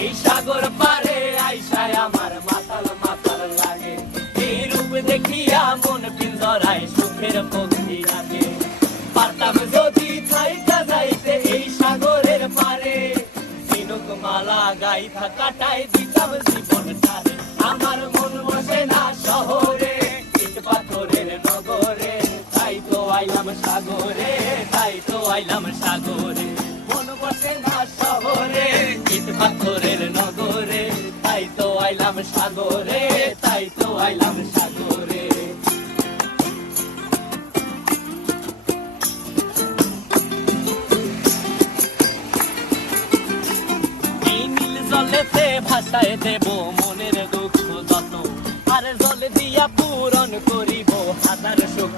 এই সাগর পারে আইসায় আমার মাতাল মাতাল লাগে, এই রূপ দেখিয়া মন পিঞ্জরায় সুখের পক্ষী লাগে। পারতাম যদি থাইকা যাইতে এই সাগরের পারে, ঝিনুক মালা গাইথা কাটাই দিতাম জীবনটারে। আমার মন বসে না শহরে, ইট পাথরের নগরে, তাই তো আইলাম সাগরে, তাই তো আইলাম সাগরে। মন বসে না শহরে, ইট পাথরের নগরে, তাই তো আইলাম সাগরে, তাই তো আইলাম সাগরে। এই নীল জলেতে ভাসায় দেব মনের দুঃখ যত, আর জল দিয়া পূরণ করিব হাজার সুখ